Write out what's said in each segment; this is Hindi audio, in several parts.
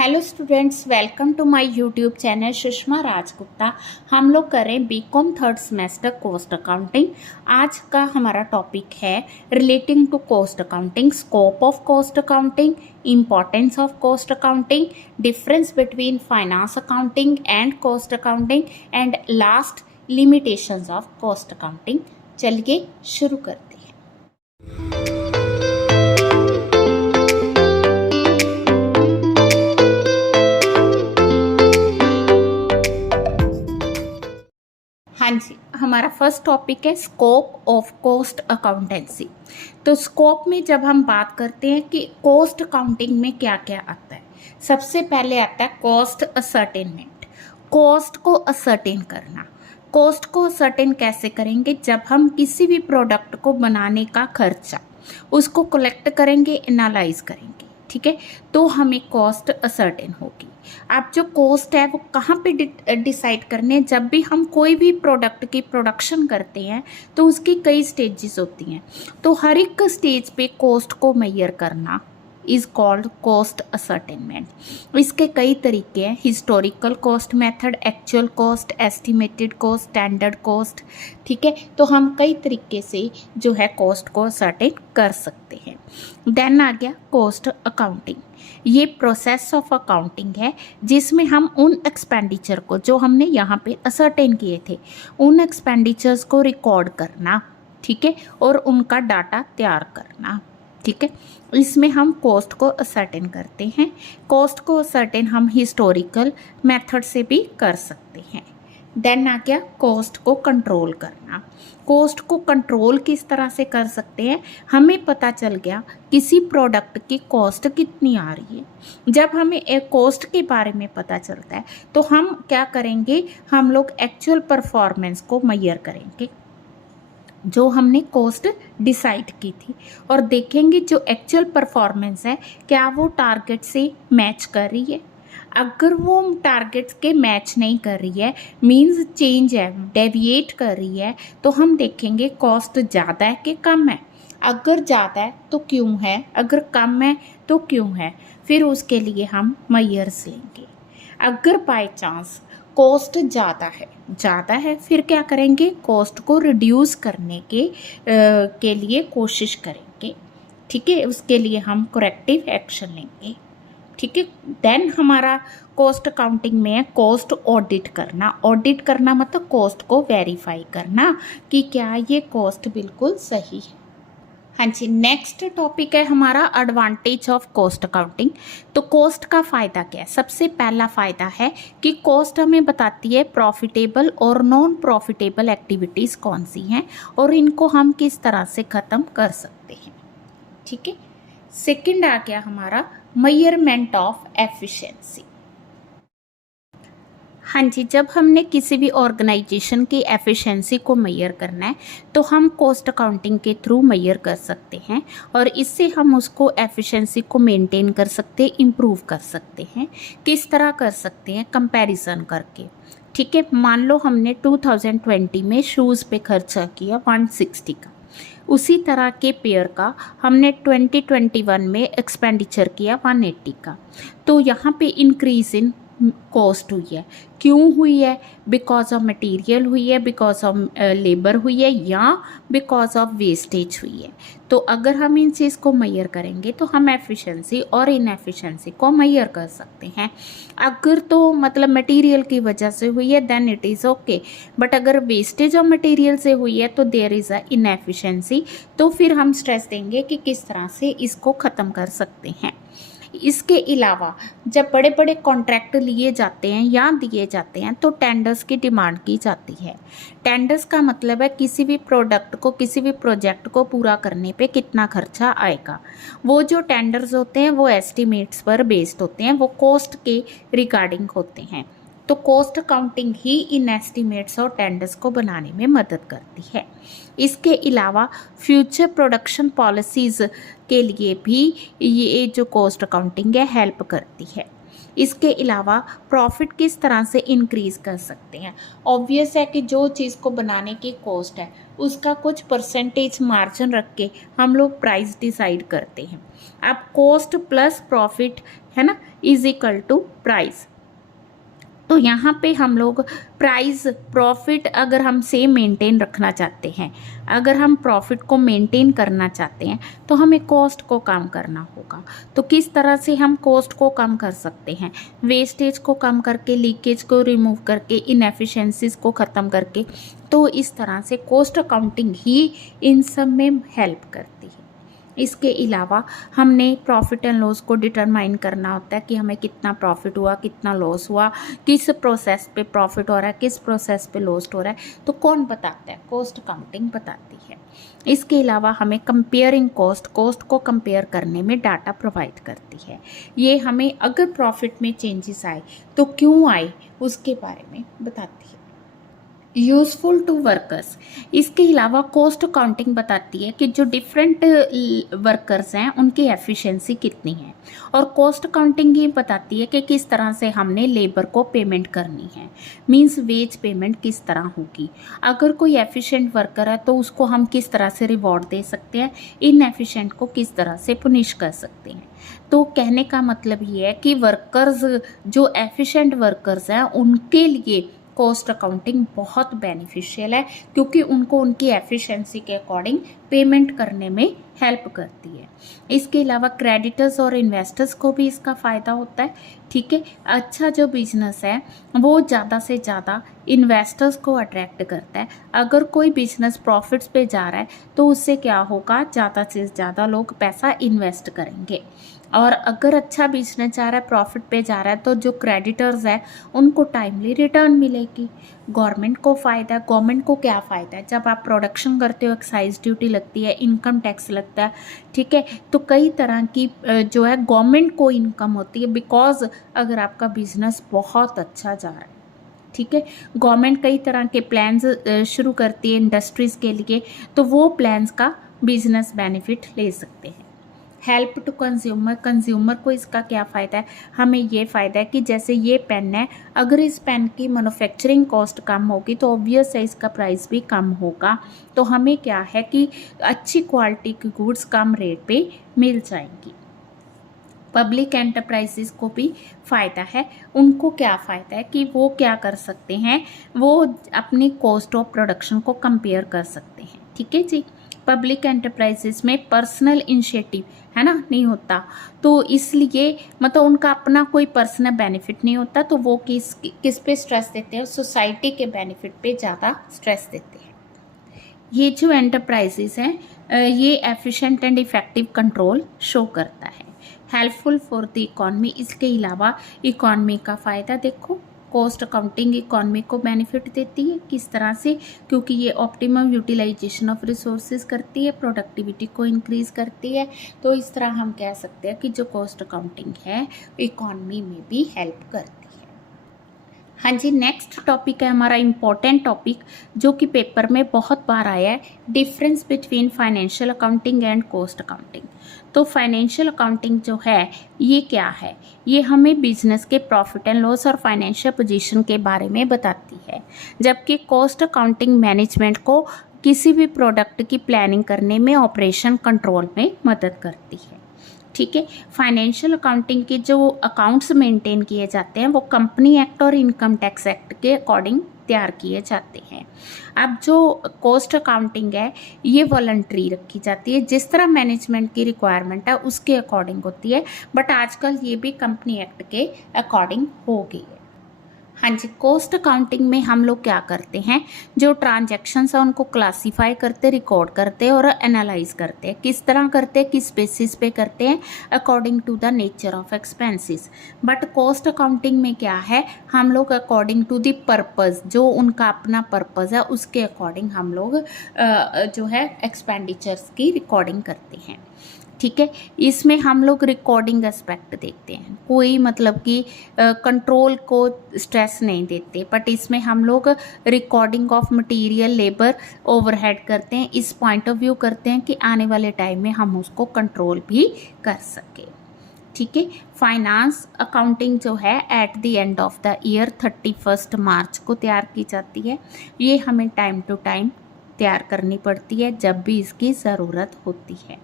Hello students, welcome to my YouTube channel Sushma Rajgupta. हम लोग करें BCom third semester cost accounting. आज का हमारा टॉपिक है relating to cost accounting, scope of cost accounting, importance of cost accounting, difference between finance accounting and cost accounting and last limitations of cost accounting. चलिए शुरू करते हैं। हाँ जी, हमारा फर्स्ट टॉपिक है स्कोप ऑफ कॉस्ट अकाउंटेंसी। तो स्कोप में जब हम बात करते हैं कि कॉस्ट अकाउंटिंग में क्या क्या आता है, सबसे पहले आता है कॉस्ट असर्टेनमेंट। कॉस्ट को असर्टेन करना। कॉस्ट को असर्टेन कैसे करेंगे? जब हम किसी भी प्रोडक्ट को बनाने का खर्चा उसको कलेक्ट करेंगे, एनालाइज करेंगे, ठीक है, तो हमें कॉस्ट असर्टेन होगी। आप जो कॉस्ट है वो कहाँ पे डिसाइड करने? जब भी हम कोई भी प्रोडक्ट की प्रोडक्शन करते हैं तो उसकी कई स्टेजेस होती हैं, तो हर एक स्टेज पे कॉस्ट को मेजर करना इज कॉल्ड कॉस्ट असर्टेनमेंट। इसके कई तरीके हैं, historical cost method, actual cost, estimated cost, standard cost, ठीक है। तो हम कई तरीके से जो है कॉस्ट को असर्टेन कर सकते हैं। देन आ गया कॉस्ट अकाउंटिंग। ये प्रोसेस ऑफ अकाउंटिंग है जिसमें हम उन एक्सपेंडिचर को जो हमने यहाँ पे असर्टेन किए थे उन एक्सपेंडिचर्स को रिकॉर्ड करना, ठीक है, और उनका डाटा तैयार करना, ठीक है। इसमें हम कॉस्ट को असर्टेन करते हैं। कॉस्ट को असर्टेन हम हिस्टोरिकल मेथड से भी कर सकते हैं। देन आ गया कॉस्ट को कंट्रोल करना। कॉस्ट को कंट्रोल किस तरह से कर सकते हैं? हमें पता चल गया किसी प्रोडक्ट की कॉस्ट कितनी आ रही है। जब हमें एक कॉस्ट के बारे में पता चलता है तो हम क्या करेंगे? हम लोग एक्चुअल परफॉर्मेंस को मेजर करेंगे जो हमने कॉस्ट डिसाइड की थी, और देखेंगे जो एक्चुअल परफॉर्मेंस है क्या वो टारगेट से मैच कर रही है। अगर वो टारगेट्स के मैच नहीं कर रही है, मींस चेंज है, डेविएट कर रही है, तो हम देखेंगे कॉस्ट ज़्यादा है कि कम है। अगर ज़्यादा है तो क्यों है, अगर कम है तो क्यों है, फिर उसके लिए हम मेजर्स लेंगे। अगर बाय चांस कॉस्ट ज़्यादा है फिर क्या करेंगे? कॉस्ट को रिड्यूस करने के लिए कोशिश करेंगे, ठीक है। उसके लिए हम करेक्टिव एक्शन लेंगे, ठीक है। देन हमारा कॉस्ट अकाउंटिंग में है कॉस्ट ऑडिट करना। ऑडिट करना मतलब कॉस्ट को वेरीफाई करना कि क्या ये कॉस्ट बिल्कुल सही है। हाँ जी, नेक्स्ट टॉपिक है हमारा एडवांटेज ऑफ कॉस्ट अकाउंटिंग। तो कॉस्ट का फ़ायदा क्या है? सबसे पहला फ़ायदा है कि कॉस्ट हमें बताती है प्रॉफिटेबल और नॉन प्रॉफिटेबल एक्टिविटीज़ कौन सी हैं और इनको हम किस तरह से ख़त्म कर सकते हैं, ठीक है। सेकंड आ गया हमारा मेजरमेंट ऑफ एफिशिएंसी। हाँ जी, जब हमने किसी भी ऑर्गेनाइजेशन की एफिशिएंसी को मेजर करना है तो हम कॉस्ट अकाउंटिंग के थ्रू मेजर कर सकते हैं, और इससे हम उसको एफिशिएंसी को मेंटेन कर सकते हैं, इम्प्रूव कर सकते हैं। किस तरह कर सकते हैं? कंपैरिजन करके, ठीक है। मान लो हमने 2020 में शूज़ पे खर्चा किया 160 का, उसी तरह के पेयर का हमने 2021 में एक्सपेंडिचर किया 180 का, तो यहाँ पे इंक्रीज इन कॉस्ट हुई है। क्यों हुई है? बिकॉज ऑफ मटेरियल हुई है, बिकॉज ऑफ लेबर हुई है, या बिकॉज ऑफ वेस्टेज हुई है। तो अगर हम इन चीज़ को मेजर करेंगे तो हम एफिशिएंसी और इनएफिशिएंसी को मेजर कर सकते हैं। अगर तो मतलब मटेरियल की वजह से हुई है then it is okay, but अगर वेस्टेज ऑफ मटेरियल से हुई है तो देयर इज़ अ इनएफिशिएंसी। तो फिर हम स्ट्रेस देंगे कि किस तरह से इसको ख़त्म कर सकते हैं। इसके अलावा जब बड़े बड़े कॉन्ट्रैक्ट लिए जाते हैं या दिए जाते हैं तो टेंडर्स की डिमांड की जाती है। टेंडर्स का मतलब है किसी भी प्रोडक्ट को, किसी भी प्रोजेक्ट को पूरा करने पे कितना खर्चा आएगा। वो जो टेंडर्स होते हैं वो एस्टिमेट्स पर बेस्ड होते हैं, वो कॉस्ट के रिगार्डिंग होते हैं। तो कॉस्ट अकाउंटिंग ही इन एस्टिमेट्स और टेंडर्स को बनाने में मदद करती है। इसके अलावा फ्यूचर प्रोडक्शन पॉलिसीज़ के लिए भी ये जो कॉस्ट अकाउंटिंग है हेल्प करती है। इसके अलावा प्रॉफिट किस तरह से इंक्रीज़ कर सकते हैं। ऑब्वियस है कि जो चीज़ को बनाने की कॉस्ट है उसका कुछ परसेंटेज मार्जिन रख के हम लोग प्राइस डिसाइड करते हैं। अब कॉस्ट प्लस प्रॉफिट है ना इज इक्वल टू प्राइस। तो यहाँ पे हम लोग प्राइस प्रॉफिट अगर हम सेम मेंटेन रखना चाहते हैं, अगर हम प्रॉफिट को मेंटेन करना चाहते हैं तो हमें कॉस्ट को कम करना होगा। तो किस तरह से हम कॉस्ट को कम कर सकते हैं? वेस्टेज को कम करके, लीकेज को रिमूव करके, इनएफिशिएंसीज को ख़त्म करके। तो इस तरह से कॉस्ट अकाउंटिंग ही इन सब में हेल्प करती है। इसके अलावा हमने प्रॉफिट एंड लॉस को डिटरमाइन करना होता है कि हमें कितना प्रॉफिट हुआ, कितना लॉस हुआ, किस प्रोसेस पे प्रॉफिट हो रहा है, किस प्रोसेस पे लॉस हो रहा है। तो कौन बताता है? कॉस्ट अकाउंटिंग बताती है। इसके अलावा हमें कंपेयरिंग कॉस्ट को कंपेयर करने में डाटा प्रोवाइड करती है। ये हमें अगर प्रॉफिट में चेंजेस आए तो क्यों आए उसके बारे में बताती है। यूज़फुल टू वर्कर्स, इसके अलावा कॉस्ट अकाउंटिंग बताती है कि जो डिफरेंट वर्कर्स हैं उनकी एफिशिएंसी कितनी है। और कॉस्ट अकाउंटिंग ये बताती है कि किस तरह से हमने लेबर को पेमेंट करनी है, मींस वेज पेमेंट किस तरह होगी। अगर कोई एफिशिएंट वर्कर है तो उसको हम किस तरह से रिवॉर्ड दे सकते हैं, इनएफिशिएंट को किस तरह से पुनिश कर सकते हैं। तो कहने का मतलब ये है कि वर्कर्स जो एफिशिएंट वर्कर्स हैं उनके लिए कॉस्ट अकाउंटिंग बहुत बेनिफिशियल है, क्योंकि उनको उनकी एफिशिएंसी के अकॉर्डिंग पेमेंट करने में हेल्प करती है। इसके अलावा क्रेडिटर्स और इन्वेस्टर्स को भी इसका फ़ायदा होता है। ठीक है, अच्छा जो बिजनेस है वो ज़्यादा से ज़्यादा इन्वेस्टर्स को अट्रैक्ट करता है। अगर कोई बिजनेस प्रॉफिट्स पे जा रहा है तो उससे क्या होगा, ज़्यादा से ज़्यादा लोग पैसा इन्वेस्ट करेंगे। और अगर अच्छा बिजनेस जा रहा है, प्रॉफिट पे जा रहा है, तो जो क्रेडिटर्स है उनको टाइमली रिटर्न मिलेगी। गवर्नमेंट को फ़ायदा है। गवर्नमेंट को क्या फ़ायदा है? जब आप प्रोडक्शन करते हो एक्साइज ड्यूटी लगती है, इनकम टैक्स लगता है। ठीक है, तो कई तरह की जो है गवर्नमेंट को इनकम होती है, बिकॉज अगर आपका बिजनेस बहुत अच्छा जा रहा है। ठीक है, गवर्नमेंट कई तरह के प्लान्स शुरू करती है इंडस्ट्रीज़ के लिए, तो वो प्लान्स का बिजनेस बेनिफिट ले सकते हैं। हेल्प टू कंज्यूमर, कंज्यूमर को इसका क्या फ़ायदा है? हमें ये फ़ायदा है कि जैसे ये पेन है, अगर इस पेन की मैन्युफैक्चरिंग कॉस्ट कम होगी तो ऑब्वियस है इसका प्राइस भी कम होगा। तो हमें क्या है कि अच्छी क्वालिटी की गुड्स कम रेट पे मिल जाएंगी। पब्लिक एंटरप्राइजेस को भी फ़ायदा है। उनको क्या फ़ायदा है कि वो क्या कर सकते हैं, वो अपनी कॉस्ट ऑफ प्रोडक्शन को कंपेयर कर सकते हैं। ठीक है जी, पब्लिक एंटरप्राइजेस में पर्सनल इनिशिएटिव है ना नहीं होता, तो इसलिए मतलब उनका अपना कोई पर्सनल बेनिफिट नहीं होता, तो वो किस पे स्ट्रेस देते हैं? सोसाइटी के बेनिफिट पे ज़्यादा स्ट्रेस देते हैं। ये जो एंटरप्राइजेस हैं ये efficient and effective control show करता है। हेल्पफुल फॉर द इकॉनमी, इसके अलावा इकॉनमी का फ़ायदा देखो, कॉस्ट अकाउंटिंग इकॉनमी को बेनिफिट देती है। किस तरह से? क्योंकि ये ऑप्टिमम यूटिलाइजेशन ऑफ रिसोर्सेज करती है, प्रोडक्टिविटी को इंक्रीज़ करती है। तो इस तरह हम कह सकते हैं कि जो कॉस्ट अकाउंटिंग है इकॉनमी में भी हेल्प करती है। हाँ जी, नेक्स्ट टॉपिक है हमारा इम्पोर्टेंट टॉपिक जो कि पेपर में बहुत बार आया है, difference between financial accounting and cost accounting. तो फाइनेंशियल अकाउंटिंग जो है ये क्या है? ये हमें बिजनेस के प्रॉफिट एंड लॉस और फाइनेंशियल पोजीशन के बारे में बताती है, जबकि कॉस्ट अकाउंटिंग मैनेजमेंट को किसी भी प्रोडक्ट की प्लानिंग करने में, ऑपरेशन कंट्रोल में मदद करती है। ठीक है, फाइनेंशियल अकाउंटिंग के जो अकाउंट्स मेंटेन किए जाते हैं वो कंपनी एक्ट और इनकम टैक्स एक्ट के अकॉर्डिंग तैयार किए जाते हैं। अब जो कॉस्ट अकाउंटिंग है ये वॉलंटरी रखी जाती है, जिस तरह मैनेजमेंट की रिक्वायरमेंट है उसके अकॉर्डिंग होती है, बट आजकल ये भी कंपनी एक्ट के अकॉर्डिंग हो गई है। हाँ जी, कॉस्ट अकाउंटिंग में हम लोग क्या करते हैं, जो ट्रांजैक्शंस हैं उनको क्लासीफाई करते, रिकॉर्ड करते और एनालाइज करते हैं। किस तरह करते हैं, किस बेसिस पे करते हैं? According to the nature of expenses. But cost accounting में क्या है, हम लोग अकॉर्डिंग टू द पर्पज़, जो उनका अपना पर्पज़ है उसके अकॉर्डिंग हम लोग जो है एक्सपेंडिचर्स की रिकॉर्डिंग करते हैं। ठीक है, इसमें हम लोग रिकॉर्डिंग एस्पेक्ट देखते हैं, कोई मतलब कि कंट्रोल को स्ट्रेस नहीं देते, बट इसमें हम लोग recording of material, labour, overhead करते हैं। इस पॉइंट ऑफ व्यू करते हैं कि आने वाले टाइम में हम उसको कंट्रोल भी कर सकें। ठीक है। फाइनेंस अकाउंटिंग जो है at the end of the year 31 मार्च को तैयार की जाती है। ये हमें टाइम टू टाइम तैयार करनी पड़ती है जब भी इसकी ज़रूरत होती है।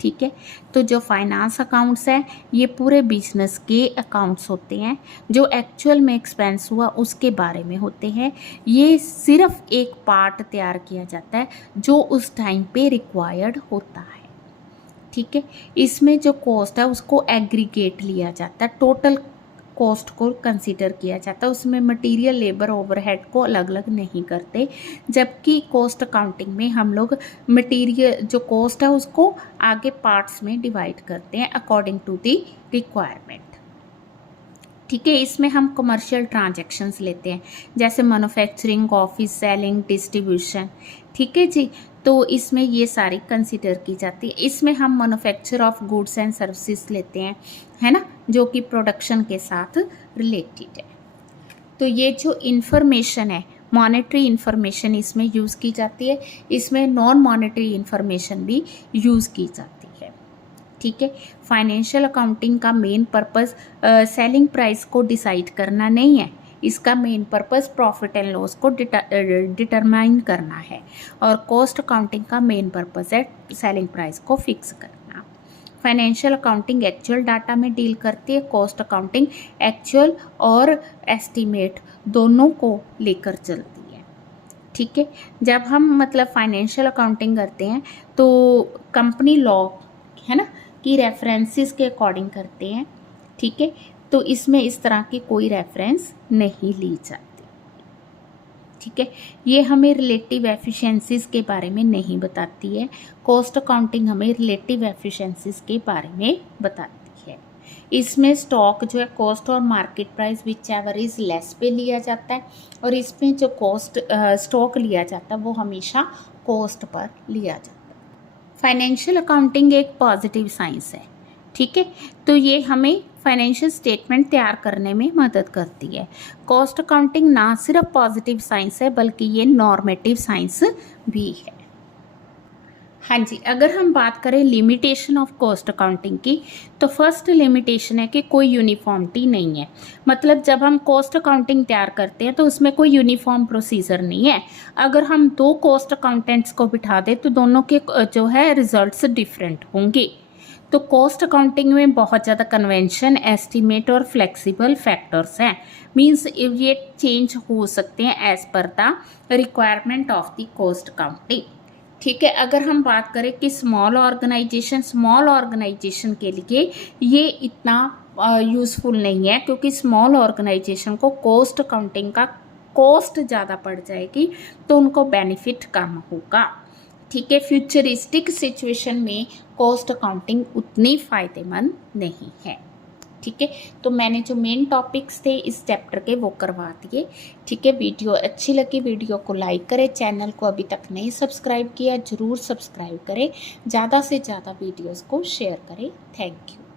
ठीक है। तो जो फाइनेंस अकाउंट्स है ये पूरे बिजनेस के अकाउंट्स होते हैं, जो एक्चुअल में एक्सपेंस हुआ उसके बारे में होते हैं। ये सिर्फ एक पार्ट तैयार किया जाता है जो उस टाइम पे रिक्वायर्ड होता है। ठीक है। इसमें जो कॉस्ट है उसको एग्रीगेट लिया जाता है, टोटल कॉस्ट को कंसीडर किया जाता है, उसमें मटेरियल लेबर ओवरहेड को अलग अलग नहीं करते। जबकि कॉस्ट अकाउंटिंग में हम लोग मटेरियल जो कॉस्ट है उसको आगे पार्ट्स में डिवाइड करते हैं अकॉर्डिंग टू द रिक्वायरमेंट। ठीक है। इसमें हम कमर्शियल ट्रांजैक्शंस लेते हैं जैसे मैन्युफैक्चरिंग, ऑफिस, सेलिंग, डिस्ट्रीब्यूशन। ठीक है जी। तो इसमें ये सारी कंसिडर की जाती है। इसमें हम manufacture of goods and services लेते हैं, है ना, जो कि प्रोडक्शन के साथ रिलेटेड है। तो ये जो इन्फॉर्मेशन है, मॉनेटरी इन्फॉर्मेशन इसमें यूज़ की जाती है। इसमें नॉन मॉनेटरी इन्फॉर्मेशन भी यूज़ की जाती है। ठीक है। फाइनेंशियल अकाउंटिंग का मेन पर्पस सेलिंग प्राइस को डिसाइड करना नहीं है, इसका main purpose profit and loss को डिटरमाइन करना है। और कॉस्ट अकाउंटिंग का मेन पर्पस है सेलिंग प्राइस को फिक्स करना। फाइनेंशियल अकाउंटिंग एक्चुअल डाटा में डील करती है, कॉस्ट अकाउंटिंग एक्चुअल और एस्टीमेट दोनों को लेकर चलती है। ठीक है। जब हम मतलब फाइनेंशियल अकाउंटिंग करते हैं तो कंपनी लॉ है ना की रेफरेंसेस के अकॉर्डिंग करते हैं। ठीक है। तो इसमें इस तरह की कोई रेफरेंस नहीं ली जाती। ठीक है। ये हमें रिलेटिव एफिशिएंसीज के बारे में नहीं बताती है, कॉस्ट अकाउंटिंग हमें रिलेटिव एफिशिएंसीज के बारे में बताती है। इसमें स्टॉक जो है कॉस्ट और market price which ever is less पे लिया जाता है, और इसमें जो कॉस्ट स्टॉक लिया जाता है वो हमेशा कॉस्ट पर लिया जाता है। फाइनेंशियल अकाउंटिंग एक पॉजिटिव साइंस है। ठीक है। तो ये हमें फाइनेंशियल स्टेटमेंट तैयार करने में मदद करती है। कॉस्ट अकाउंटिंग ना सिर्फ पॉजिटिव साइंस है बल्कि ये नॉर्मेटिव साइंस भी है। हाँ जी, अगर हम बात करें लिमिटेशन ऑफ कॉस्ट अकाउंटिंग की, तो फर्स्ट लिमिटेशन है कि कोई यूनिफॉर्मिटी नहीं है। मतलब जब हम कॉस्ट अकाउंटिंग तैयार करते हैं तो उसमें कोई यूनिफॉर्म प्रोसीजर नहीं है। अगर हम दो कॉस्ट अकाउंटेंट्स को बिठा दें तो दोनों के जो है रिजल्ट्स डिफरेंट होंगे। तो कॉस्ट अकाउंटिंग में बहुत ज़्यादा कन्वेंशन, एस्टीमेट और फ्लेक्सिबल फैक्टर्स हैं। मींस ये चेंज हो सकते हैं as per the requirement of the cost accounting. ठीक है। अगर हम बात करें कि स्मॉल ऑर्गेनाइजेशन के लिए ये इतना यूज़फुल नहीं है, क्योंकि स्मॉल ऑर्गेनाइजेशन को कॉस्ट अकाउंटिंग का कॉस्ट ज़्यादा पड़ जाएगी तो उनको बेनिफिट कम होगा। ठीक है। फ्यूचरिस्टिक सिचुएशन में कॉस्ट अकाउंटिंग उतनी फ़ायदेमंद नहीं है। ठीक है। तो मैंने जो मेन टॉपिक्स थे इस चैप्टर के वो करवा दिए। ठीक है। वीडियो अच्छी लगी वीडियो को लाइक करें, चैनल को अभी तक नहीं सब्सक्राइब किया ज़रूर सब्सक्राइब करें, ज़्यादा से ज़्यादा वीडियोस को शेयर करें। Thank you.